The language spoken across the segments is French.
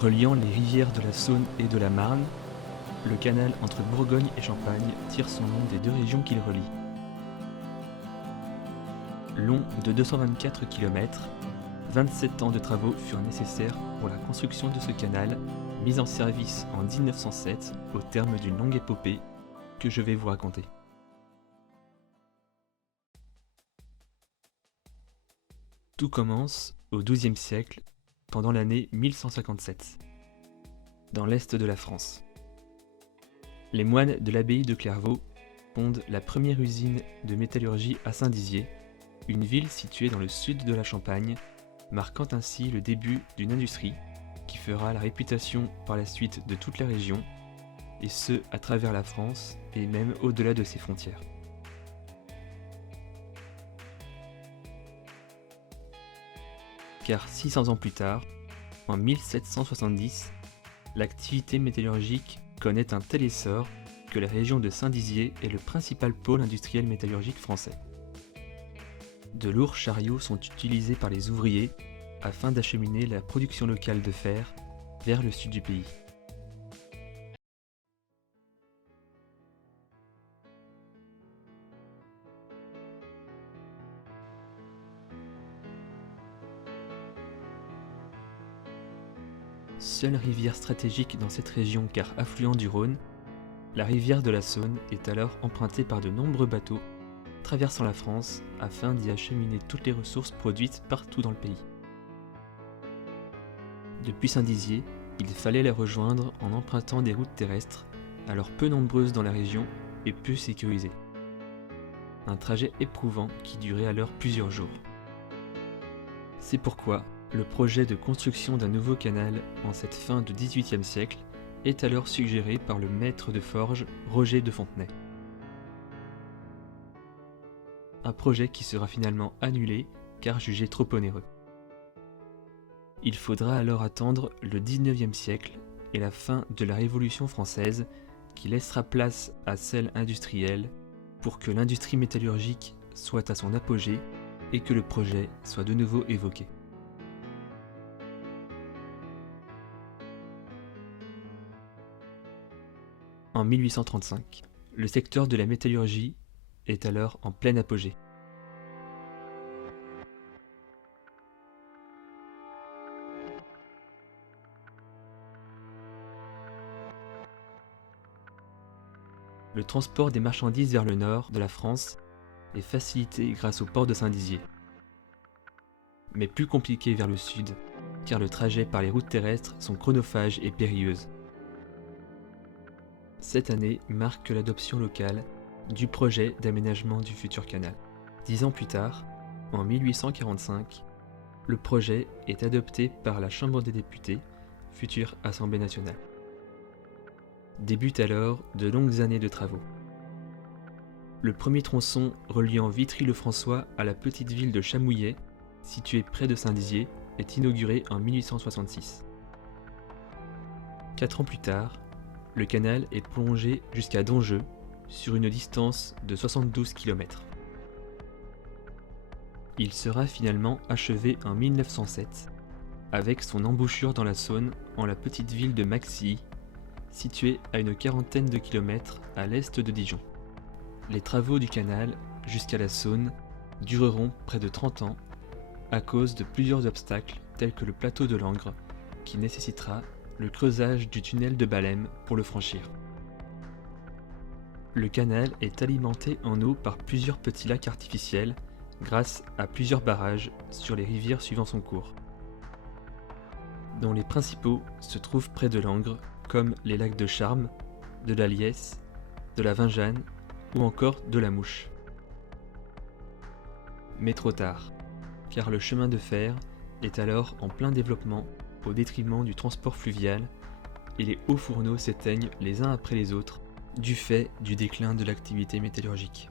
Reliant les rivières de la Saône et de la Marne, le canal entre Bourgogne et Champagne tire son nom des deux régions qu'il relie. Long de 224 km, 27 ans de travaux furent nécessaires pour la construction de ce canal, mis en service en 1907 au terme d'une longue épopée que je vais vous raconter. Tout commence au XIIe siècle, pendant l'année 1157, dans l'est de la France. Les moines de l'abbaye de Clairvaux fondent la première usine de métallurgie à Saint-Dizier, une ville située dans le sud de la Champagne, marquant ainsi le début d'une industrie qui fera la réputation par la suite de toute la région, et ce à travers la France et même au-delà de ses frontières. Car 600 ans plus tard, en 1770, l'activité métallurgique connaît un tel essor que la région de Saint-Dizier est le principal pôle industriel métallurgique français. De lourds chariots sont utilisés par les ouvriers afin d'acheminer la production locale de fer vers le sud du pays. Seule rivière stratégique dans cette région car affluent du Rhône, la rivière de la Saône est alors empruntée par de nombreux bateaux traversant la France afin d'y acheminer toutes les ressources produites partout dans le pays. Depuis Saint-Dizier, il fallait la rejoindre en empruntant des routes terrestres, alors peu nombreuses dans la région et peu sécurisées. Un trajet éprouvant qui durait alors plusieurs jours. C'est pourquoi le projet de construction d'un nouveau canal en cette fin de XVIIIe siècle est alors suggéré par le maître de forge Roger de Fontenay. Un projet qui sera finalement annulé car jugé trop onéreux. Il faudra alors attendre le XIXe siècle et la fin de la Révolution française qui laissera place à celle industrielle pour que l'industrie métallurgique soit à son apogée et que le projet soit de nouveau évoqué. En 1835, le secteur de la métallurgie est alors en plein apogée. Le transport des marchandises vers le nord de la France est facilité grâce au port de Saint-Dizier, mais plus compliqué vers le sud, car le trajet par les routes terrestres sont chronophages et périlleuses. Cette année marque l'adoption locale du projet d'aménagement du futur canal. 10 ans plus tard, en 1845, le projet est adopté par la Chambre des députés, future Assemblée nationale. Débutent alors de longues années de travaux. Le premier tronçon reliant Vitry-le-François à la petite ville de Chamouillet, située près de Saint-Dizier, est inauguré en 1866. 4 ans plus tard, le canal est prolongé jusqu'à Donjeu, sur une distance de 72 km. Il sera finalement achevé en 1907, avec son embouchure dans la Saône en la petite ville de Maxilly, située à une quarantaine de kilomètres à l'est de Dijon. Les travaux du canal jusqu'à la Saône dureront près de 30 ans à cause de plusieurs obstacles tels que le plateau de Langres, qui nécessitera le creusage du tunnel de Balhem pour le franchir. Le canal est alimenté en eau par plusieurs petits lacs artificiels grâce à plusieurs barrages sur les rivières suivant son cours, dont les principaux se trouvent près de Langres, comme les lacs de Charmes, de la Liesse, de la Vingeanne ou encore de la Mouche. Mais trop tard, car le chemin de fer est alors en plein développement au détriment du transport fluvial et les hauts fourneaux s'éteignent les uns après les autres du fait du déclin de l'activité métallurgique.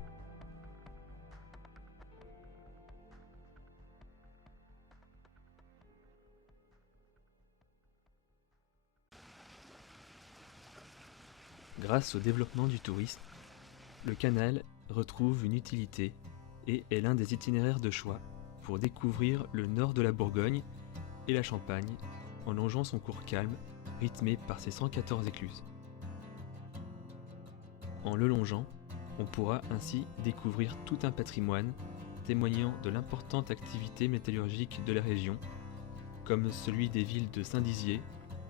Grâce au développement du tourisme, le canal retrouve une utilité et est l'un des itinéraires de choix pour découvrir le nord de la Bourgogne et la Champagne en longeant son cours calme, rythmé par ses 114 écluses. En le longeant, on pourra ainsi découvrir tout un patrimoine témoignant de l'importante activité métallurgique de la région, comme celui des villes de Saint-Dizier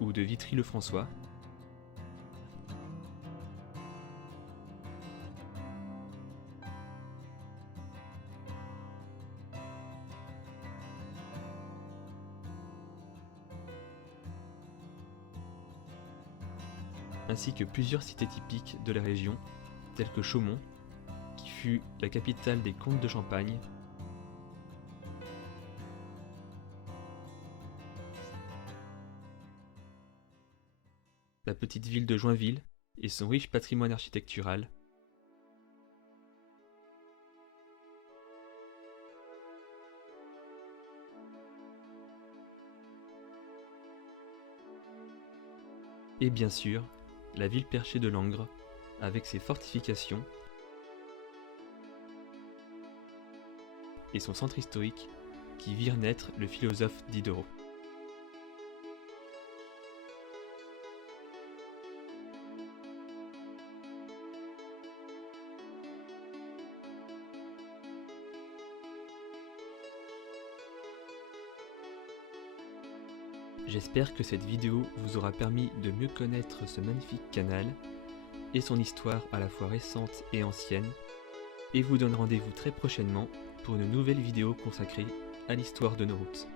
ou de Vitry-le-François, ainsi que plusieurs cités typiques de la région, telles que Chaumont, qui fut la capitale des comtes de Champagne, la petite ville de Joinville et son riche patrimoine architectural, et bien sûr, la ville perchée de Langres, avec ses fortifications et son centre historique qui virent naître le philosophe Diderot. J'espère que cette vidéo vous aura permis de mieux connaître ce magnifique canal et son histoire à la fois récente et ancienne, et vous donne rendez-vous très prochainement pour une nouvelle vidéo consacrée à l'histoire de nos routes.